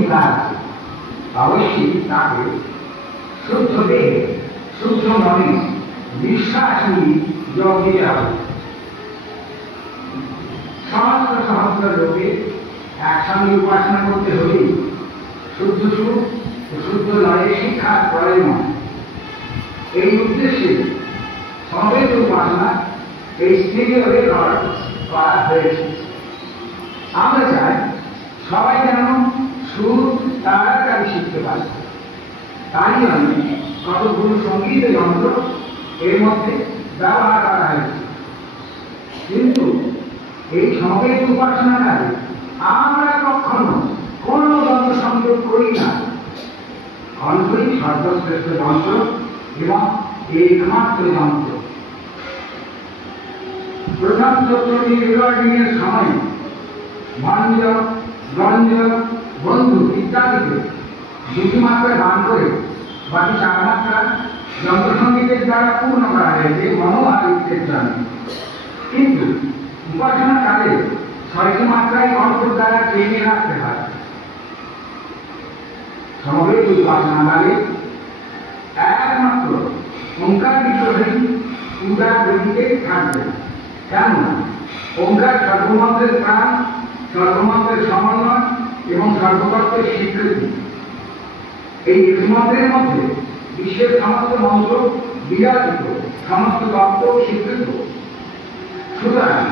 অধিকার আছে। অবশ্যই তাকে শুদ্ধ দেহে শুদ্ধ মনে বিশ্বাস নিয়ে যোগ দিতে হবে। সহস্র সহস্র লোকে একসঙ্গে উপাসনা করতে হলে শুদ্ধ সুখ ও শুদ্ধ লয়ের শিক্ষার প্রয়োজন। এই উদ্দেশ্যে সমবেত উপাসনা এই স্টেজে রেকর্ড করা হয়েছে। আমরা চাই সবাই যেন সুর তাড়াতাড়ি শিখতে পারে। তাই জন্য কতগুলো সঙ্গীত যন্ত্র এর মধ্যে ব্যবহার করা হয়েছে। কিন্তু এই সমবেত উপাসনাকালে আমরা কখনো কোন যন্ত্র সংযোগ করি না। কণ্ঠই সর্বশ্রেষ্ঠ যন্ত্র এবং একমাত্র যন্ত্র। প্রথম চতুর্থী রেকর্ডিং এর সময় মঞ্জ গঞ্জ বন্ধু ইত্যাদিকে দুটি মাত্রা দান করে বাকি 4 মাত্রা যন্ত্রসঙ্গীতের দ্বারা পূর্ণ করা হয়েছে মনোহারিত্বের জন্য। কিন্তু উপাসনাকালে 6টি মাত্রায় কণ্ঠের দ্বারা টেনে রাখতে হয়। সমবেত উপাসনাকালে একমাত্র ওঙ্কার বিগ্রহী উদার গতিতে থাকবে। কেননা ওঙ্কার সর্বমন্ত্রের প্রাণ, সর্বমন্ত্রের সমন্বয় এবং সর্বতত্ত্বের স্বীকৃতি। এই মন্ত্রের মধ্যে বিশ্বের সমস্ত মন্ত্র বিরাজিত, সমস্ত তত্ত্ব স্বীকৃত। সুতরাং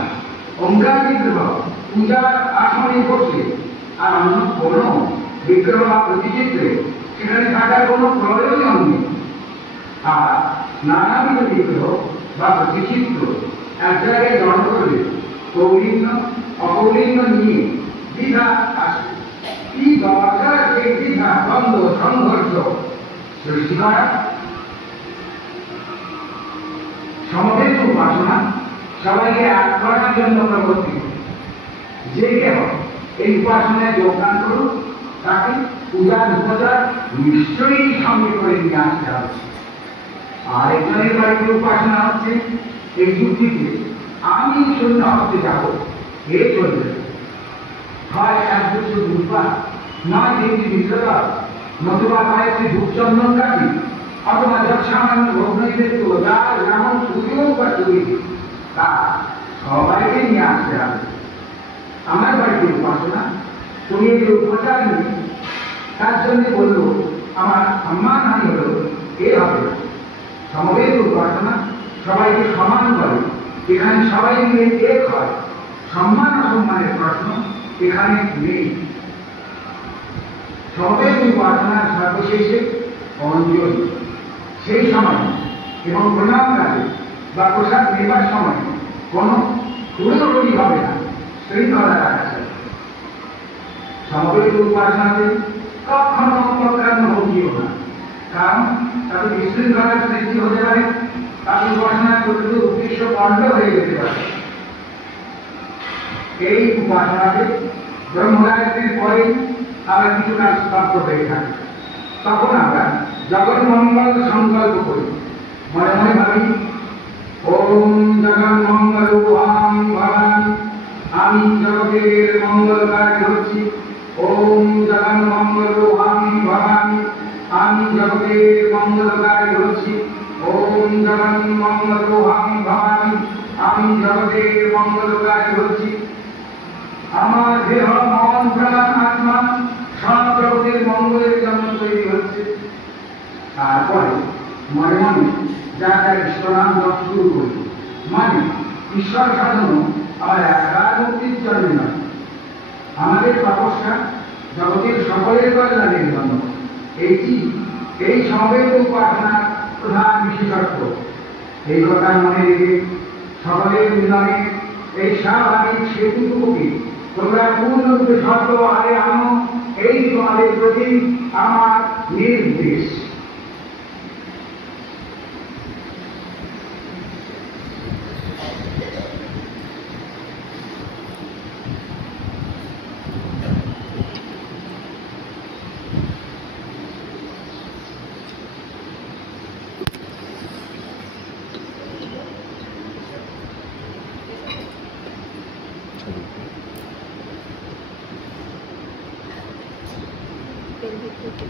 ওঙ্কার বিগ্রহ পূজার আসনে বসে আর অন্য কোনো বিগ্রহ বা প্রতিচিত্রে সেখানে থাকার কোনো প্রয়োজন নেই। আর নানাবিধ বিগ্রহ বা প্রতিচিত্র এক জায়গায় জড় করলে কৌলিন্য অকৌলিন্য নিয়ে দ্বিধা আসে। কি দরকার সেই দ্বিধা দ্বন্দ্ব সংঘর্ষ সৃষ্টি করা? সমবেত উপাসনা সবাইকে এক করার জন্য প্রবর্তিত। যে কেহ এই উপাসনায় যোগদান করুক তাকে পূজার উপচার নিশ্চয়ই সঙ্গে করে নিয়ে আসতে হবে। আরেকজনের বাড়িতে উপাসনা হচ্ছে, এই যুক্তিতে আমি শূন্য হতে যাব এ চলবে। হয় 1-2 দুর্বা, নয় 3টি বিদ্রোহ, নতুবা কয়েকটি ধূপচন্দন কাটি, অথবা যত সামান্য ভোগ নৈবেদ্য যার যেমন সুযোগ বা সুবিধে তা সবাইকে নিয়ে আসতে হবে। আমার বাড়িতে উপাসনা, তুমি এই উপচার নিয়ে তার জন্য বললো আমার সম্মান হানি হলো, এ হবে না। সমবেত উপাসনা সবাইকে সমান করে, এখানে সবাই মিলে এক হয়। সম্মান অসম্মানের প্রশ্ন এখানে নেই। সমবেত উপাসনার সর্বশেষে অঞ্জলি। সেই সময় এবং প্রণাম কাজে বা প্রসাদ নেবার সময় কোনো হুড়োহুড়ি হবে না, শৃঙ্খলা রাখা যায়। সমবেত উপাসনাতে কখনো অপ্রকান্ন ভঙ্গিও না, কারণ তাতে বিশৃঙ্খলার সৃষ্টি হতে পারে, তাতে উপাসনা করতে উদ্দেশ্য পণ্ড হয়ে যেতে পারে। এই উপাসনাতে ব্রহ্মগায়ত্রীর পরে আবার কিছু কাজ প্রাপ্ত হয়ে থাকে। তখন আমরা জগৎ মঙ্গল সংকল্প করি, মনে মনে ভাবি ওম জগৎ মঙ্গল ভবান, আমি জগতের মঙ্গলকারী হচ্ছি। ওম জগৎ মঙ্গল ভবান, আমি জগতের মঙ্গলকারী হচ্ছি। ওম জগৎ মঙ্গল ভবান, আমি জগতের মঙ্গলকারী হচ্ছি। আমার দেহ মন প্রাণ আত্মা সব জগতের মঙ্গলের জন্য তৈরি হচ্ছে। তারপরে মনে মনে যা যা ঈশ্বরাম জপ শুরু করি, মানে ঈশ্বর সাধন আমার একার মুক্তির জন্য নয়, আমাদের তপস্যা জগতের সকলের কল্যাণের জন্য। এই সমবেত উপাসনার প্রধান বিশেষত্ব। এই কথা মনে রেখে সকলের মিলনে এই স্বাভাবিক সেতুটুকুকে তোমরা পূর্ণরূপে সত্য আরে আনো, এই তোমাদের প্রতি আমার নির্দেশ। সংকল্পের ভিত্তিতে